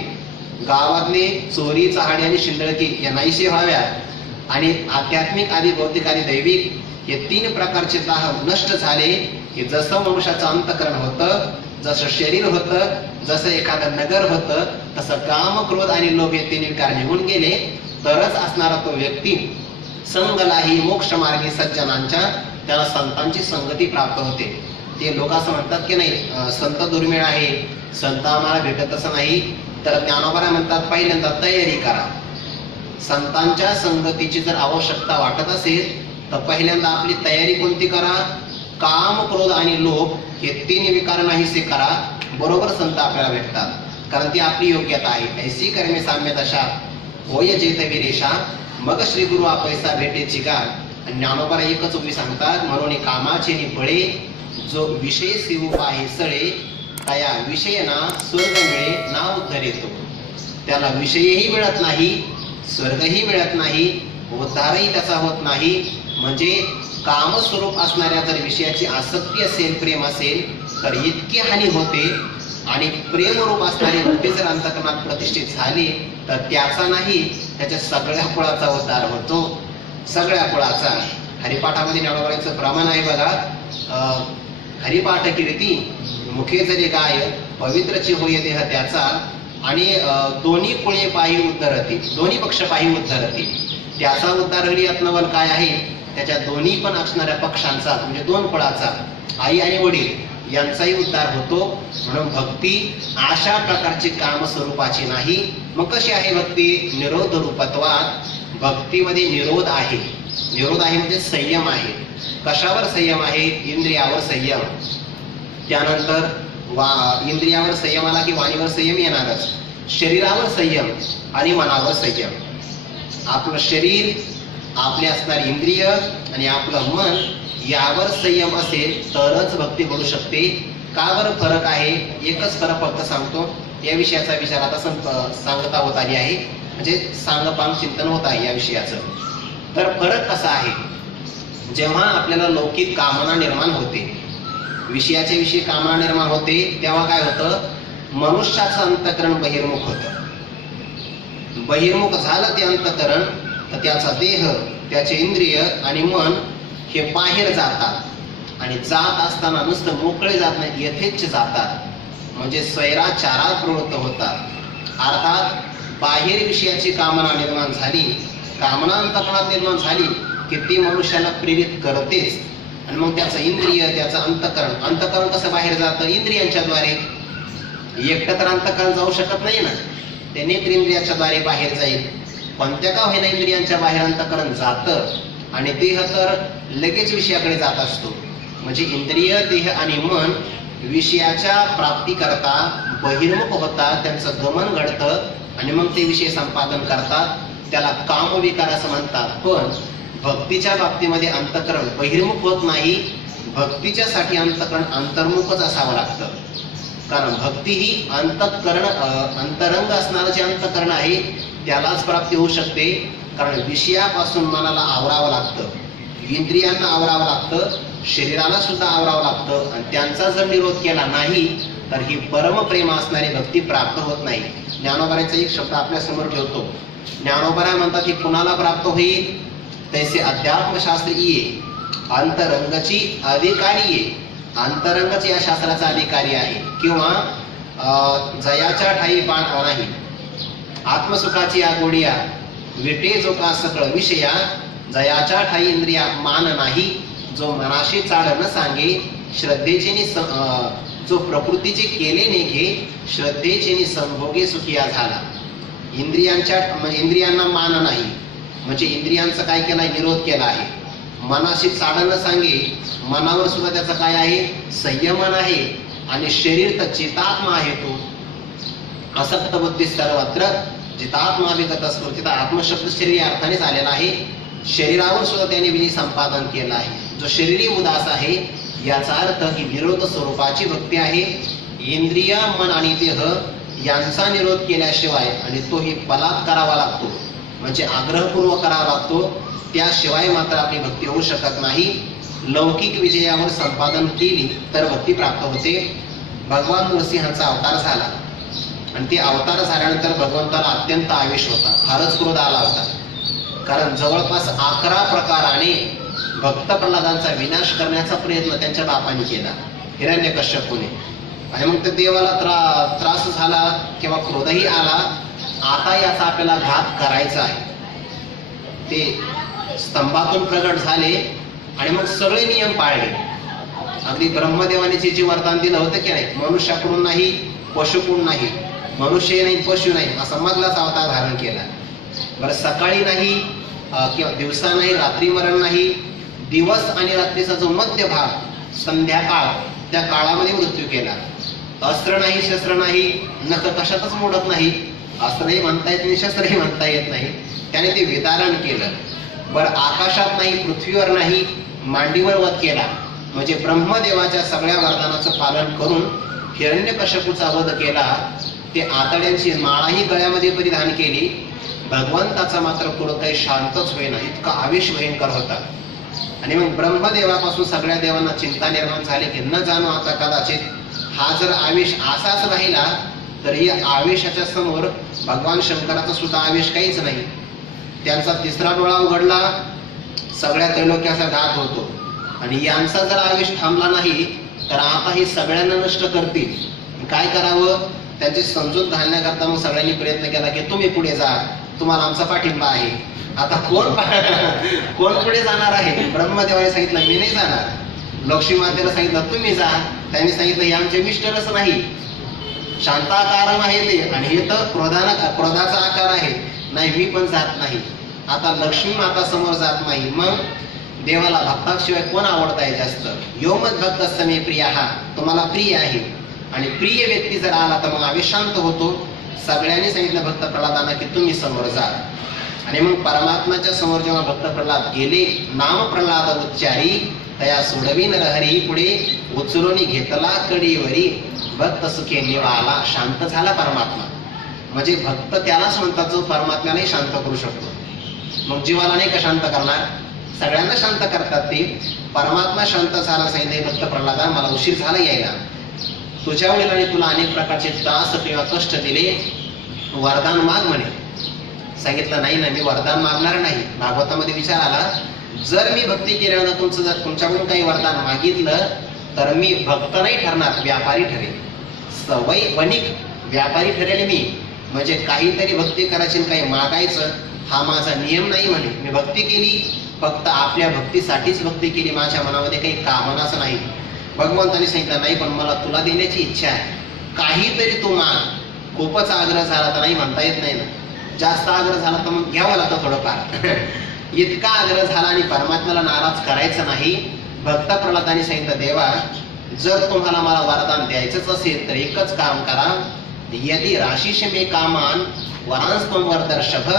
गावातले चोरी चहाडी आणि शिंदळकी या नाहीसे व्हाव्यात, आणि आध्यात्मिक आदी भौतिक आदी दैविक हे 3 प्रकारचे दाह नष्ट झाले की जसं मनुष्याचं अंतकरण होतं, जसं शरीर होतं, जसं एखादं नगर होतं, तसं काम क्रोध आणि लोभ हे 3 विकार निघून गेले, तरच असणारा तो व्यक्ती संगलाही मोक्ष मार्गी सज्जनांच्या, त्याला संतांची संगती प्राप्त होते. ते लोक असं म्हणतात की नाही संत दुर्मिळ आहे, संत आम्हाला भेटतच नाही, तर ज्ञानोबा म्हणतात पहिल्यांदा तयारी करा. संतांच्या संगतीची जर आवश्यकता वाटत असेल तर पहिल्यांदा आपली तयारी कोणती करा, काम क्रोध आणि लोभ हे 3 विकार नाहीसे करा, बरोबर संत आपल्याला भेटतात. कारण ती आपली योग्यता आहे. ऐसी कर्मे साम्य दशा होय जेत विरेशा, मग श्री गुरु पैसा भेटेची का. ज्ञानोबा एकच उभी सांगतात, म्हणून कामाचे निफळे जो विषय सेवू आहे सळे, तया विषयना स्वर्ग मिळे ना उद्धर येतो. त्याला विषयही मिळत नाही, स्वर्गही मिळत नाही, उद्धारही त्याचा होत नाही. म्हणजे कामस्वरूप असणाऱ्या जर विषयाची आसक्ती असेल, प्रेम असेल, तर इतकी हानी होते. आणि प्रेमरूप असणारी वृत्ती जर अंतकरणात प्रतिष्ठित झाली तर त्याचा नाही, त्याच्या सगळ्या कुळाचा उद्धार होतो, सगळ्या कुळाचा. हरिपाठामध्ये ज्ञानोबाचं प्रमाण आहे बघा, हरिपाठ कीर्ती मुखे जरी गाय, पवित्रची होय देह त्याचा, आणि दोन्ही कुळे पायी उद्धरती, दोन्ही पक्ष पायी उद्धरती. त्याचा उद्धार हरियात्नवल काय आहे, त्याच्या दोन्ही पण असणाऱ्या पक्षांचा, म्हणजे 2 कुळाचा, आई आणि वडील यांचाही उद्धार होतो. म्हणून भक्ती अशा प्रकारची काम स्वरूपाची नाही. मग कशी आहे भक्ती, निरोध रूपत्वात. भक्तीमध्ये निरोध आहे, निरोध आहे म्हणजे संयम आहे. कशावर संयम आहे, इंद्रियावर संयम. त्यानंतर इंद्रियावर संयम आला की वाणीवर संयम येणारच, शरीरावर संयम आणि मनावर संयम. आपलं शरीर, आपले असणारी इंद्रिय आणि आपलं मन यावर संयम असेल तरच भक्ती घडू शकते. का बरं फरक आहे, एकच फरक फक्त सांगतो. या विषयाचा विचार आता सांगता होत आली आहे, म्हणजे सांगपांग चिंतन होत आहे या विषयाचं. तर फरक कसा आहे, जेव्हा आपल्याला लौकिक कामना निर्माण होते, विषयाच्या विषयी कामना निर्माण होते, तेव्हा काय होतं, मनुष्याचं अंतकरण बहिर्मुख होतं. बहिर्मुख झालं ते अंतकरण तर त्याचा देह, त्याचे इंद्रिय आणि मन हे बाहेर जातात. आणि जात असताना नुसतं मोकळे जात नाही, यथेच्छ जातात, म्हणजे स्वैराचारात प्रवृत्त होतात. अर्थात बाहेर विषयाची कामना निर्माण झाली, कामना अंतकरणात निर्माण झाली की ती मनुष्याला प्रेरित करतेच. आणि मग त्याचं इंद्रिय, त्याचं अंतकरण, अंतकरण कसं बाहेर जातं, इंद्रियांच्या द्वारे. एकटं तर अंतकरण जाऊ शकत नाही ना, ते नेत्रेंद्रियाच्या द्वारे बाहेर जाईल. कोणत्या का होईना इंद्रियांच्या बाहेर अंतकरण जातं, आणि देह तर लगेच विषयाकडे जात असतो. म्हणजे इंद्रिय, देह आणि मन विषयाच्या प्राप्ती करता बहिर्मुख होतात, त्यांचं गमन घडतं आणि मग ते विषय संपादन करतात. त्याला कामविकार असं म्हणतात. पण भक्तीच्या बाबतीमध्ये अंतकरण बहिर्मुख होत नाही, भक्तीच्यासाठी अंतकरण अंतर्मुखच असावं लागतं. कारण भक्ती ही अंतकरण, अंतरंग असणारं जे अंतकरण आहे त्यालाच प्राप्ती होऊ शकते. कारण विषयापासून मनाला आवरावं लागतं, इंद्रियांना आवरावं लागतं, शरीराला सुद्धा आवरावं लागतं. आणि त्यांचा जर निरोध केला नाही तर ही परमप्रेम असणारी भक्ती प्राप्त होत नाही. ज्ञानोबाचा एक शब्द आपल्या समोर ठेवतो. ज्ञानोबा म्हणतात की कुणाला प्राप्त होईल, तैसे अध्यात्मशास्त्र ये अंतरंगची अधिकारी ये, अंतरंगच या शास्त्राचा अधिकारी आहे, किंवा जयाच्या ठाई बाण नाही, आत्मसुखाची या गोडिया विटे जो का सकळ विषया, जयाच्या ठाई इंद्रिया मान नाही, जो मनाशी चाड न सांगे, श्रद्धेचे जो प्रकृतीचे केले नेघे, श्रद्धेचे संभोगे सुखिया झाला. इंद्रियांना मान नाही म्हणजे इंद्रियांचा काय केला, विरोध केला आहे. मनाशी चाड न सांगे, मनावर सुद्धा त्याचा काय आहे, संयमन आहे. आणि शरीर तर चितात्मा आहे तो. असक्त बुद्धी सर्वत्र जितात्मा विगत असतो. तिथं आत्मशब्द शरीर अर्थानेच आलेला आहे. शरीरावर सुद्धा त्याने विधी संपादन केलं आहे. जो शरीरी उदास आहे याचा अर्थ ही विरोध स्वरूपाची भक्ती आहे. इंद्रिय मन आणि देह यांचा निरोध केल्याशिवाय, आणि तोही फलात करावा लागतो म्हणजे आग्रहपूर्वक करावा लागतो, त्याशिवाय मात्र आपली भक्ती होऊ शकत नाही. लौकिक विजयावर संपादन केली तर भक्ती प्राप्त होते. भगवान नरसिंहाचा अवतार झाला आणि ते अवतार झाल्यानंतर भगवंताला अत्यंत आवेश होता, फारच क्रोध आला होता. कारण जवळपास 11 प्रकाराने भक्त प्रल्हादांचा विनाश करण्याचा प्रयत्न त्यांच्या बापाने केला, हिरण्यकश्यपूने. आणि मग ते देवाला त्रास झाला किंवा क्रोधही आला. आता याचा आपल्याला घात करायचा आहे. ते स्तंभातून प्रगट झाले आणि मग सगळे नियम पाळले. अगदी ब्रह्मदेवाने जे वरदान दिलं होतं की नाही, मनुष्याकडून नाही, पशुकडून नाही, मनुष्य नाही, पशु नाही, असा मधलाच अवतार धारण केला. बरं, सकाळी नाही किंवा दिवसा नाही, रात्री मरण नाही, दिवस आणि रात्रीचा जो मध्य भाग संध्याकाळ, त्या काळामध्ये मृत्यू केला. अस्त्र नाही, शस्त्र नाही, नख कशातच मोडत नाही. अस्त्रही म्हणता येत नाही, शस्त्रही म्हणता येत नाही. त्याने ते विदारण केलं. बरं, आकाशात नाही, पृथ्वीवर नाही, मांडीवर वध केला. म्हणजे ब्रह्मदेवाच्या सगळ्या वरदानाचं पालन करून हिरण्यकश्यपूचा वध केला. ते आतड्यांची माळाही गळ्यामध्ये परिधान केली. भगवंताचा मात्र पुढं काही शांतच होईना, इतका आवेश भयंकर होता. आणि मग ब्रह्मदेवापासून सगळ्या देवांना चिंता निर्माण झाली की न जाणू आता कदाचित हा जर आवेश असाच राहिला तर या आवेशाच्या समोर भगवान शंकराचा सुद्धा आवेश काहीच नाही. त्यांचा तिसरा डोळा उघडला, सगळ्या त्रैलोक्याचा घात होतो. आणि यांचा जर आवेश थांबला नाही तर आता हे सगळ्यांना नष्ट करतील. काय करावं, त्यांची समजूत घालण्याकरता मग सगळ्यांनी प्रयत्न केला की तुम्ही पुढे जा, तुम्हाला आमचा पाठिंबा आहे. आता कोण पुढे जाणार आहे? ब्रह्मदेवाने सांगितलं मी नाही जाणार. लक्ष्मी मातेला सांगितलं तुम्ही जा. त्यांनी सांगितलं हे आमचे मिस्टरच नाही, शांताकारम आहे ते, आणि हे तर क्रोधाचा आकार आहे, नाही मी पण जात नाही. आता लक्ष्मी माता समोर जात नाही. मग देवाला भक्ताशिवाय कोण आवडताय जास्त? यो मद भक्त समे प्रिय, हा तुम्हाला प्रिय आहे. आणि प्रिय व्यक्ती जर आला तर मग आवेश शांत होतो. सगळ्यांनी सांगितलं भक्त प्रल्हादांना की तुम्ही समोर जा. आणि मग परमात्माच्या समोर जेव्हा भक्त प्रल्हाद गेले, नाम प्रल्हाद उच्चारी तया सोडवी नरहरी, पुढे उचलून घेतला कडीवरी, भक्त सुखे निवाला. शांत झाला परमात्मा. म्हणजे भक्त त्यालाच म्हणतात जो परमात्म्यालाही शांत करू शकतो. मग जीवाला नाही का शांत करणार? सगळ्यांना शांत करतात ते. परमात्मा शांत झाला. सांगितले भक्त प्रल्हादा मला उशीर झाला यायला, तुझ्या वडिलांनी तुला अनेक प्रकारचे त्रास किंवा कष्ट दिले, वरदान माग म्हणे. सांगितलं नाही ना, मी वरदान मागणार नाही. भागवतामध्ये विचार आला, जर मी भक्ती केल्यानंतर जर तुमच्याकडून काही वरदान मागितलं तर मी भक्त नाही ठरणार, व्यापारी ठरेल. सवय वणिक व्यापारी ठरेल मी. म्हणजे काहीतरी भक्ती करायची, काही मागायचं हा माझा नियम नाही म्हणे. मी भक्ती केली फक्त आपल्या भक्तीसाठीच भक्ती केली, माझ्या मनामध्ये काही कामनाच नाही. भगवंताने सांगितलं नाही, पण मला तुला देण्याची इच्छा आहे, काहीतरी तू माग. खूपच आग्रह झाला तर नाही म्हणता येत नाही ना. जास्त आग्रह झाला तर मग घ्यावं लागतं थोडंफार. इतका आग्रह झाला आणि परमात्म्याला नाराज करायचं नाही. भक्त प्रल्हादांनी सांगितलं देवा, जर तुम्हाला मला वरदान द्यायचंच असेल तर एकच काम करा, यदि राशीश मे कामान वरांस्तम वरदर्शभ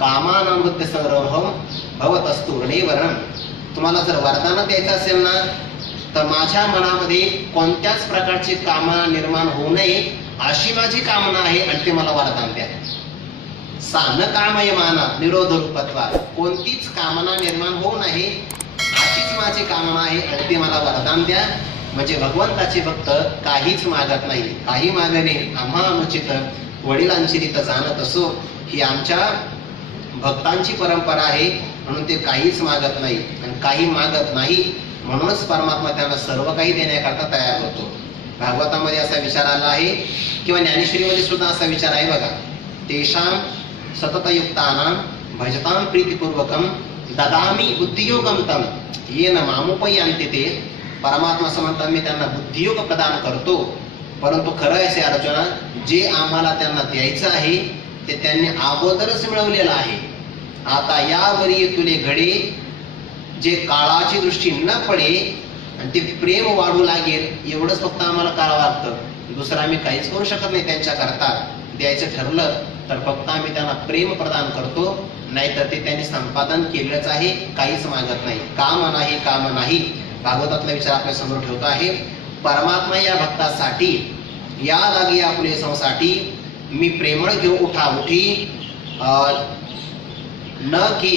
कामानां बुद्ध संग्रहम भवतस्तु ऋणेवरम. तुम्हाला जर वरदान द्यायचं असेल ना तर माझ्या मनामध्ये कोणत्याच प्रकारची कामना निर्माण होऊ नये अशी माझी कामना आहे, आणि ते मला वरदान द्या. सान कामय माना निरोध रूपत्वा, कोणतीच कामना निर्माण होऊ नये अशीच माझी कामना आहे, आणि ते मला वरदान द्या. म्हणजे भगवंताचे भक्त काहीच मागत नाही. काही मागणे आम्हा अनुचित, वडिलांची रीत जाणत असो, ही आमच्या भक्तांची परंपरा आहे. म्हणून ते काहीच मागत नाही. आणि काही मागत नाही म्हणूनच परमात्मा त्यांना सर्व काही देण्याकरता तयार होतो. भागवतामध्ये असा विचार आला आहे किंवा ज्ञानेश्वरीमध्ये सुद्धा असा विचार आहे बघा. तेषां सततयुक्तानां भजतां प्रीतिपूर्वकं ददामी बुद्धियोगं तं येन मामुपयांति ते. परमात्मा असं म्हणतात मी त्यांना बुद्धियोग प्रदान करतो. परंतु खरं असे अर्जुना, जे आम्हाला त्यांना द्यायचं आहे ते त्यांनी अगोदरच मिळवलेलं आहे. आता यावरी तुले घडे जे काळाची दृष्टी न पडे आणि ते प्रेम वाढू लागेल एवढंच फक्त आम्हाला करावं लागतं. दुसरं आम्ही काहीच करू शकत नाही. त्यांच्या करता द्यायचं ठरलं तर फक्त आम्ही त्यांना प्रेम प्रदान करतो, नाहीतर ते त्यांनी संपादन केलंच आहे, काहीच मागत नाही. काम नाही, काम नाही. भागवतातला विचार आपल्या समोर ठेवतो आहे. परमात्मा या भक्तासाठी या लागे आपले संसाठी मी प्रेमळ घेऊ उठा उठी न की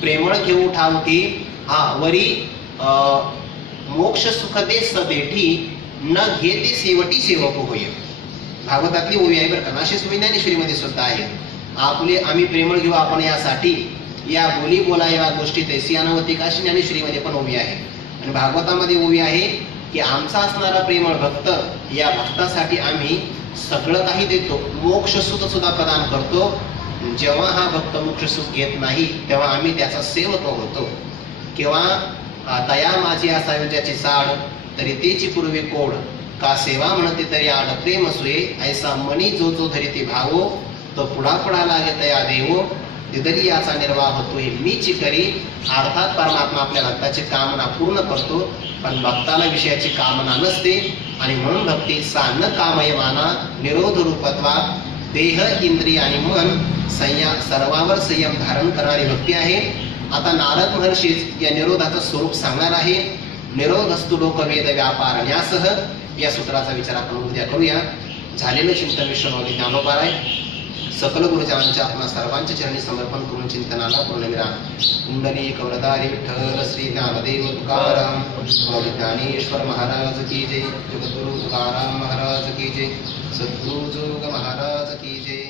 प्रेमळ घेऊ उठा उठी वरी मोक्ष सुख दे सदेठी न घेते शेवटी सेवक होय. भागवतातली ओवी आहे बरं का. अशीच ओवी ज्ञानेश्वरीमध्ये सुद्धा आहे. आपले आम्ही प्रेमळ घेऊ आपण यासाठी या बोली बोला या गोष्टी तैसी अनवती का अशी ज्ञानेश्वरीमध्ये पण ओवी आहे. आणि भागवतामध्ये ओवी आहे की आमचा असणारा प्रेमळ भक्त या भक्तासाठी आम्ही सगळं काही देतो, मोक्ष सुख सुद्धा प्रदान करतो. जेव्हा हा भक्त मोक्ष सुख घेत नाही तेव्हा आम्ही त्याचा सेवक होतो. किंवा तया माझी असावी ज्याची साड तरी तेची पूर्वी कोड का सेवा म्हणते तरी आड प्रेम सुये ऐसा मनी जो जो धरी ते भावो तो पुढा पुढा लागे तया देवो दिदली याचा निर्वाह होतो हे मीची करी. अर्थात परमात्मा आपल्या भक्ताची कामना पूर्ण करतो, पण भक्ताला विषयाची कामना नसते. आणि म्हणून भक्ती सा न कामयमाना निरोध रूपत्वा देह इंद्रिय आणि मन सर्वावर संयम धारण करणारी भक्ती आहे. आता नारद महर्षीच या निरोधाचं स्वरूप सांगणार आहे. निरोध असतो लोक वेद व्यापार न्यासह. या सूत्राचा विचार आपण उद्या करूया. झालेलं चिंतन विश्वनाथ ज्ञानोपाराय सकल गुरुजनांच्या आपणा सर्वांच्या चरणी समर्पण करून चिंतनाला पूर्णविराम. कुंडली कवरदारी विठ्ठल श्री ज्ञानदेव तुकाराम ज्ञानेश्वर महाराज की जय. जगद्गुरु तुकाराम महाराज की जय. सद्गुरु जोग महाराज की जय.